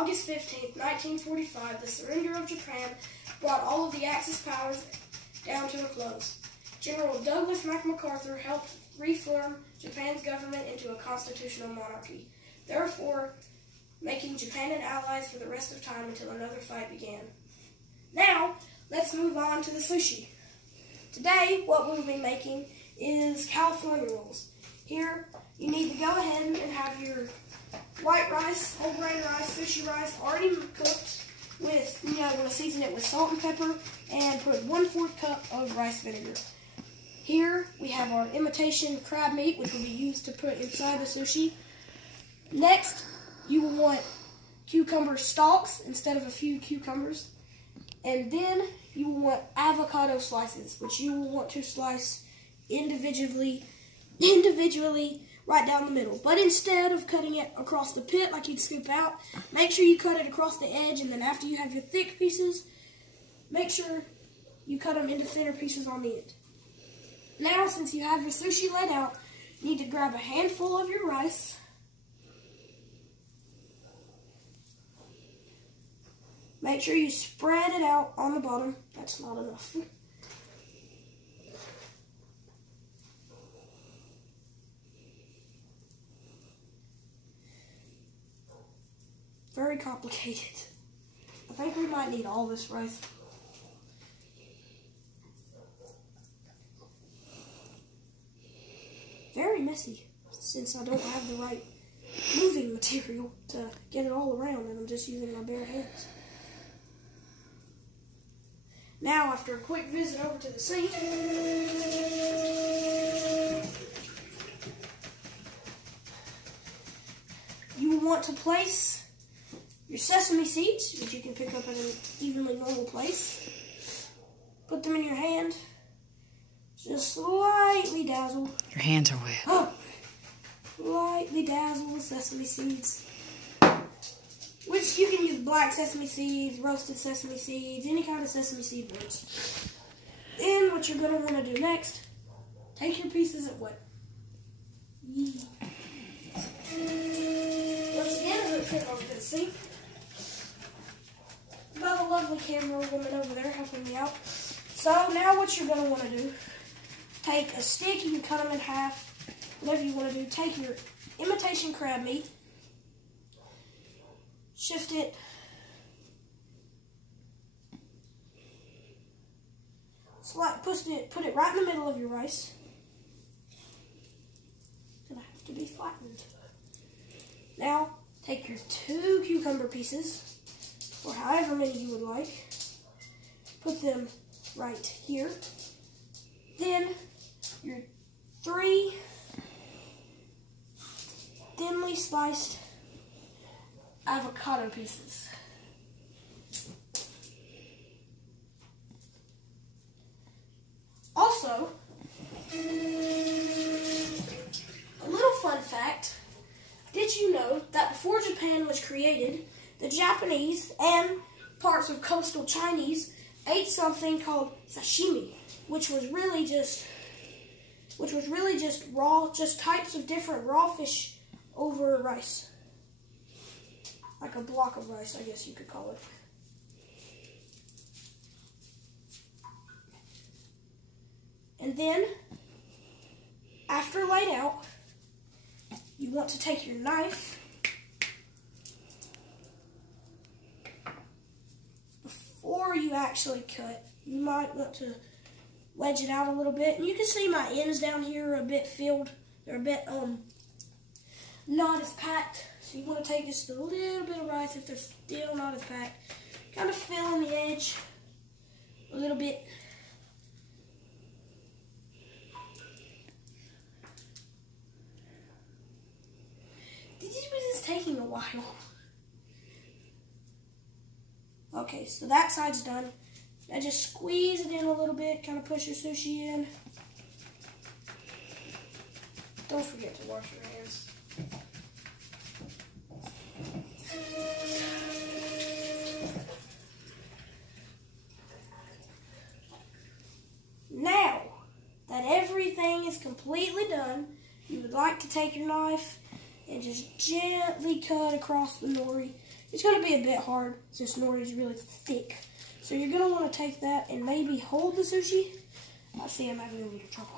August 15th, 1945, the surrender of Japan brought all of the Axis powers down to a close. General Douglas MacArthur helped reform Japan's government into a constitutional monarchy, therefore making Japan and allies for the rest of time until another fight began. Now, let's move on to the sushi. Today, what we'll be making is California rolls. Here, you need to go ahead and have your white rice, whole grain rice, sushi rice already cooked with, you want to season it with salt and pepper and put 1/4 cup of rice vinegar. Here, we have our imitation crab meat, which will be used to put inside the sushi. Next, you will want cucumber stalks instead of a few cucumbers. And then you will want avocado slices, which you will want to slice individually right down the middle. But instead of cutting it across the pit like you'd scoop out, make sure you cut it across the edge, and then after you have your thick pieces, make sure you cut them into thinner pieces on the end. Now, since you have your sushi laid out, you need to grab a handful of your rice. Make sure you spread it out on the bottom. That's not enough. Very complicated. I think we might need all this rice. Very messy, since I don't have the right moving material to get it all around, and I'm just using my bare hands. Now, after a quick visit over to the sink, you will want to place your sesame seeds, which you can pick up at an evenly normal place. Put them in your hand. Just slightly dazzle. Your hands are wet. Oh, lightly dazzle the sesame seeds. Which you can use black sesame seeds, roasted sesame seeds, any kind of sesame seed works. Then what you're going to want to do next, take your pieces of what? Once again, I'm going to put it over to the sink. Got a lovely camera woman over there helping me out. So now what you're going to want to do, take a stick, you can cut them in half, whatever you want to do. Take your imitation crab meat, shift it, put it right in the middle of your rice. It's going to have to be flattened. Now, take your 2 cucumber pieces, or however many you would like, put them right here. Then, your 3 thinly sliced avocado pieces. Also, a little fun fact, did you know that before Japan was created, the Japanese and parts of coastal Chinese ate something called sashimi, which was really just raw, just types of different raw fish over rice. Like a block of rice, I guess you could call it. And then, after laid out, you want to take your knife, before you actually cut, you might want to wedge it out a little bit. And you can see my ends down here are a bit filled. They're a bit not as packed. So you want to take just a little bit of rice if they're still not as packed. Kind of fill in the edge a little bit. This is taking a while. Okay, so that side's done. Now just squeeze it in a little bit, kind of push your sushi in. Don't forget to wash your hands. Now that everything is completely done, you would like to take your knife and just gently cut across the nori. It's going to be a bit hard since nori is really thick. So you're going to want to take that and maybe hold the sushi. I see I'm having a little trouble.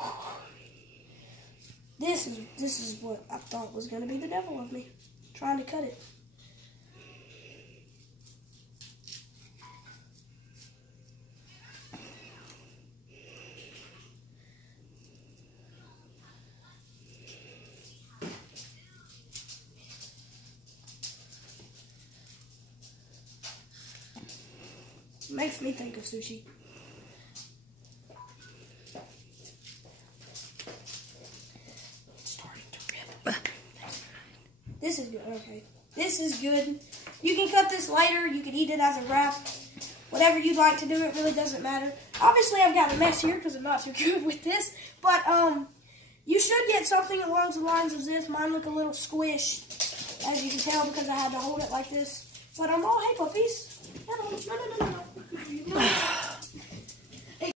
This is what I thought was going to be the devil of me, trying to cut it. Makes me think of sushi. It's starting to rip. This is good. Okay. This is good. You can cut this later. You can eat it as a wrap. Whatever you'd like to do, it really doesn't matter. Obviously, I've got a mess here because I'm not too good with this. But you should get something along the lines of this. Mine look a little squished, as you can tell, because I had to hold it like this. But hey, puppies. Hello.